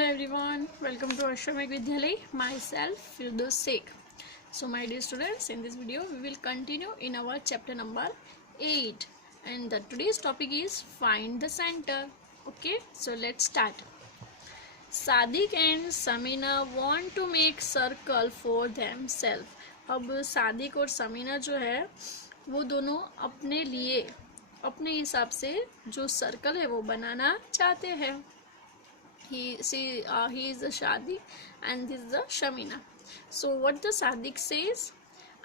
Hello everyone, welcome to Ashramik Vidyalay. Myself Firdaus Sheikh. So my dear students, in this video we will continue in our chapter number 8 and today's topic is find the center. Okay, so let's start. Sadiq and Samina want to make circle for themselves. अब सादिक और समीना जो है वो दोनों अपने लिए अपने हिसाब से जो सर्कल है वो बनाना चाहते हैं. He is the Shadi and this is the Shamina. So what the Sadiq says,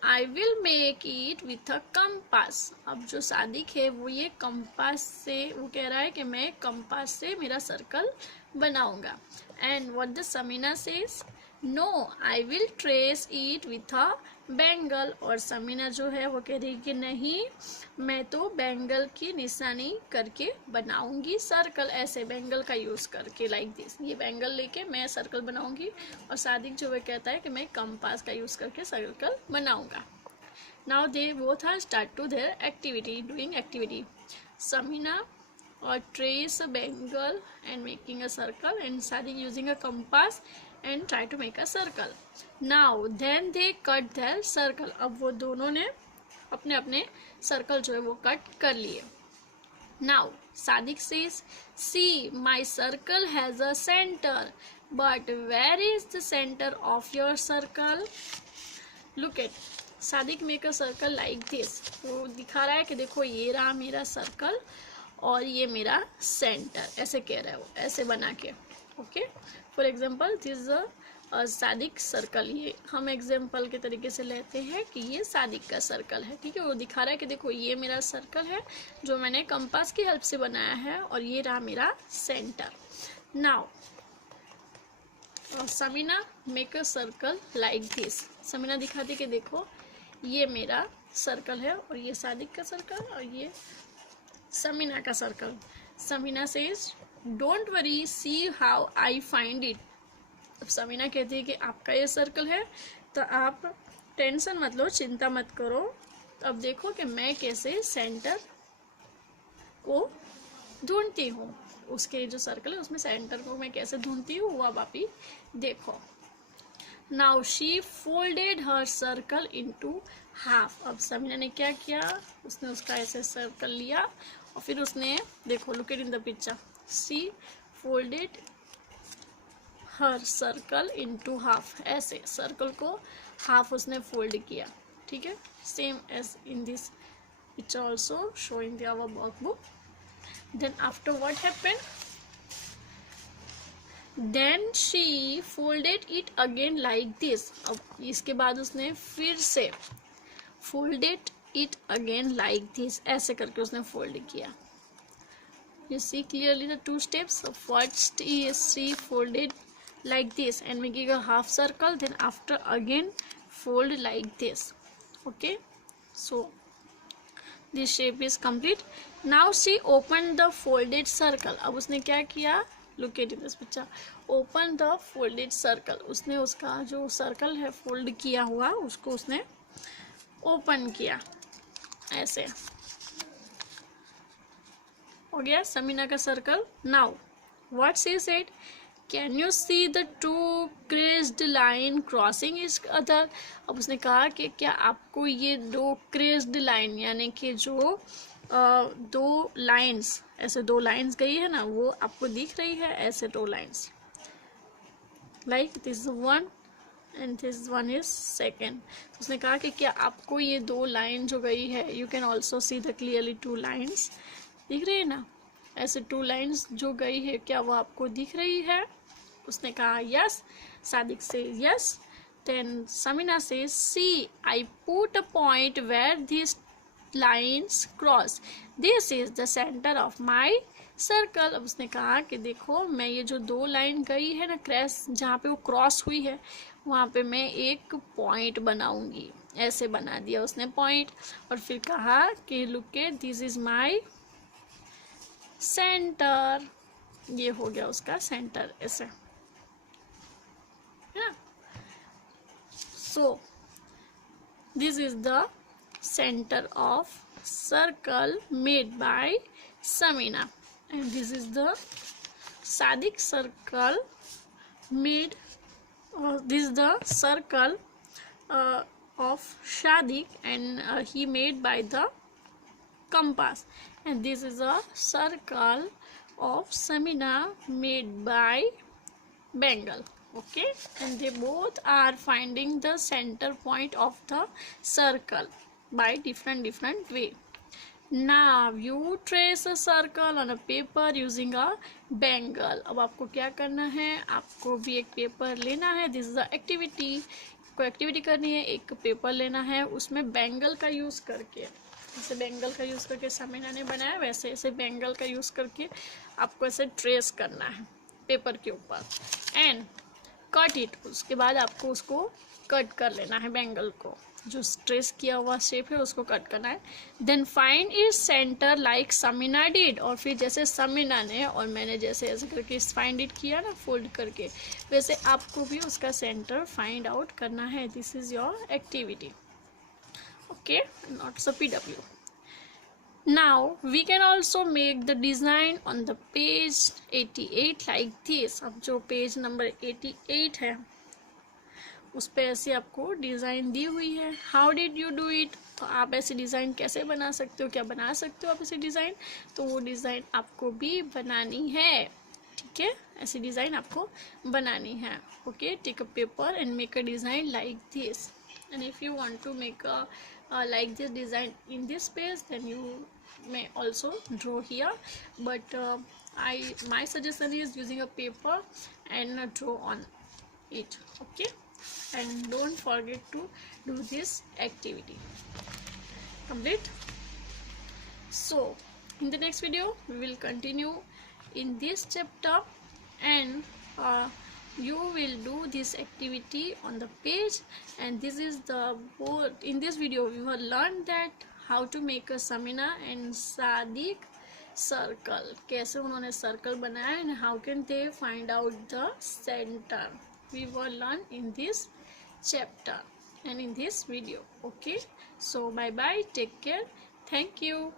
I will make it with a compass. अब जो सादिक है वो ये कंपास से वो कह रहा है कि मैं कंपास से मेरा सर्कल बनाऊंगा. And what the Samina says, no, I will trace it with a bangle. और समीना जो है वो कह रही कि नहीं, मैं तो बैंगल की निशानी करके बनाऊंगी सर्कल, ऐसे बैंगल का यूज करके, लाइक दिस. ये बैंगल लेके मैं सर्कल बनाऊंगी. और सादिक जो वो कहता है कि मैं कंपास का यूज करके सर्कल बनाऊंगा. Now they both are start to their activity, doing activity. Samina or trace a bangle and making a circle, and Sadiq using a compass and try to make a circle. Now then they cut their circle. अब वो दोनों ने अपने अपने circle जो है वो cut कर लिए. Now Sadiq says, see my circle has a center, but where is the center of your circle? Look at Sadiq make a circle like this. वो दिखा रहा है कि देखो ये रहा मेरा सर्कल और ये मेरा सेंटर, ऐसे कह रहा है वो, ऐसे बना के. Okay, for example this Sadiq circle. ये हम एग्जाम्पल के तरीके से लेते हैं कि ये सादिक का सर्कल है. ठीक है, वो दिखा रहा है कि देखो ये मेरा सर्कल है जो मैंने कंपास की हेल्प से बनाया है और ये रहा मेरा centre. Now Samina make a circle like this. Samina दिखाती कि देखो ये मेरा सर्कल है और ये सादिक का सर्कल और ये समीना का circle. Samina says don't worry, see how I find it. अब समीना कहती है कि आपका ये सर्कल है तो आप टेंशन मत लो, चिंता मत करो. अब देखो कि मैं कैसे सेंटर को ढूंढती हूँ. उसके जो सर्कल है उसमें सेंटर को मैं कैसे ढूंढती हूँ वो अब आप ही देखो. Now she folded her circle into half. अब समीना ने क्या किया, उसने उसका ऐसे सर्कल लिया और फिर उसने देखो, look at in the picture, she folded her circle into half. ऐसे सर्कल को हाफ उसने फोल्ड किया. ठीक है, same as in this picture also showing the our workbook. Then after what happened, then she folded it again like this. अब इसके बाद उसने फिर से folded it again like this, ऐसे करके उसने फोल्ड किया. You see clearly the two steps. First is she folded like this and making a half circle, then after again fold like this. Okay, so this shape is complete. Now she opened the folded circle. अब उसने क्या किया, look at this picture, open the folded circle. उसने उसका जो circle है fold किया हुआ उसको उसने ओपन किया, ऐसे हो गया समीना का circle. Now what she said, can you see the two crossed line crossing each other. अब उसने कहा कि क्या आपको ये दो क्रेज्ड लाइन यानी कि जो दो लाइंस, ऐसे दो लाइंस गई है ना, वो आपको दिख रही है, ऐसे दो lines, like this one and this one is second. उसने कहा कि क्या आपको ये दो लाइन जो गई है, you can also see the clearly two lines, दिख रही है ना, ऐसे टू लाइन्स जो गई है, क्या वो आपको दिख रही है. उसने कहा यस. सादिक से yes. Then Samina say see I put a point where this lines cross, this is the centre of my circle. अब उसने कहा कि देखो मैं ये जो दो लाइन गई है ना, क्रैश जहाँ पे वो क्रॉस हुई है वहाँ पे मैं एक पॉइंट बनाऊंगी. ऐसे बना दिया उसने पॉइंट और फिर कहा कि look at this is my centre. ये हो गया उसका सेंटर, ऐसे है ना. So this is the centre of circle made by Samina and this is the Sadiq circle made this is the circle of Sadiq, and he made by the compass, and this is a circle of Samina made by Bengal. Okay, and they both are finding the center point of the circle by different way. Now you trace a circle on a paper using a bengal. अब आपको क्या करना है, आपको भी एक paper लेना है. This is the activity. को एक्टिविटी करनी है, एक पेपर लेना है, उसमें बेंगल का यूज करके, जैसे बेंगल का यूज करके समीना ने बनाया वैसे ऐसे बेंगल का यूज करके आपको ऐसे ट्रेस करना है पेपर के ऊपर एंड कट इट. उसके बाद आपको उसको कट कर लेना है, बेंगल को जो ट्रेस किया हुआ शेप है उसको कट करना है. Then find its centre like Samina did, और फिर जैसे समीना ने और मैंने जैसे ऐसे करके फाइंड इट किया ना फोल्ड करके, वैसे आपको भी उसका सेंटर फाइंड आउट करना है. This is your activity. Okay, not so PW. Now we can also make the design on the page 88 like this. अब जो पेज नंबर 88 है उस पे ऐसे आपको डिज़ाइन दी हुई है. How did you do it, तो आप ऐसे डिज़ाइन कैसे बना सकते हो, क्या बना सकते हो आप ऐसे डिज़ाइन, तो वो डिज़ाइन आपको भी बनानी है. ठीक है, ऐसी डिज़ाइन आपको बनानी है. Okay, take a paper and make a design like this. And if you want to make a like this design in this page, then you may also draw here, but my suggestion is using a paper and draw on it. Okay, and don't forget to do this activity. Complete. So in the next video we will continue in this chapter, and you will do this activity on the page. And this is the board. In this video we will learn that how to make a Samina and Sadiq circle, कैसे उन्होंने circle बनाया and how can they find out the center. We will learn in this chapter and in this video. Okay, so bye bye, take care, thank you.